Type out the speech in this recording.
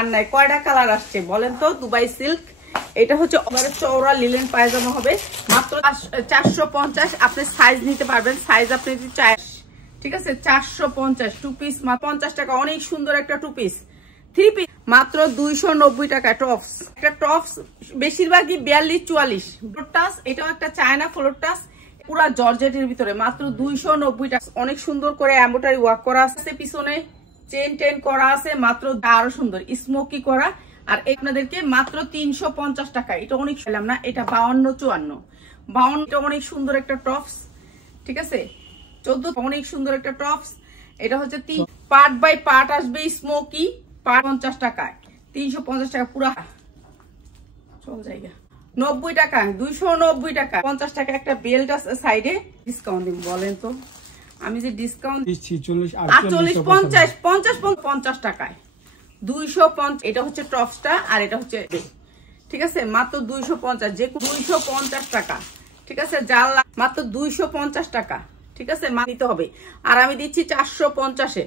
আর নাই কয়টা কালার আসছে বলেন তো? দুবাই সিল্ক, এটা হচ্ছে চওড়া লিলেন পায়জামা হবে মাত্র 450। আপনি সাইজ নিতে পারবেন, সাইজ আপনি যদি চাই, ঠিক আছে। 450 টু পিস মাত্র 50 টাকা। অনেক সুন্দর একটা টু পিস, থ্রি পিস মাত্র 290 টাকা। টপস, একটা টপস বেশিরভাগই 42-44 টাচ। এটাও একটা চায়না ফ্লোর টাচ, পুরা জর্জেটের ভিতরে মাত্র 290 টাকা। অনেক সুন্দর করে এমব্রয়ডারি ওয়ার্ক করা আছে, পিছনে চেন টেন করা আছে, মাত্র আরো সুন্দর স্মোকি করা। আর আপনাদেরকে মাত্র 350 টাকা। এটা অনেক পেলাম না, এটা 52-54 এটা অনেক সুন্দর একটা টপস, ঠিক আছে। 14 অনেক সুন্দর একটা টপস। এটা হচ্ছে পার্ট বাই পার্ট আসবে, স্মোকি পার্ট 50 টাকায়, 350 টাকা পুরা চল জায়গা। 90 টাকা, 290 টাকা, 50 টাকা একটা বেল্ট আছে সাইডে। ডিসকাউন্ট দিব বলেন তো? আমি যে ডিসকাউন্ট দিচ্ছি 50 টাকায় 250। এটা হচ্ছে টপসটা, আর এটা হচ্ছে, ঠিক আছে, মাত্র 250, যে 250 টাকা, ঠিক আছে। জাল মাত্র 250 টাকা, ঠিক আছে, নিতে হবে। আর আমি দিচ্ছি 450-এ।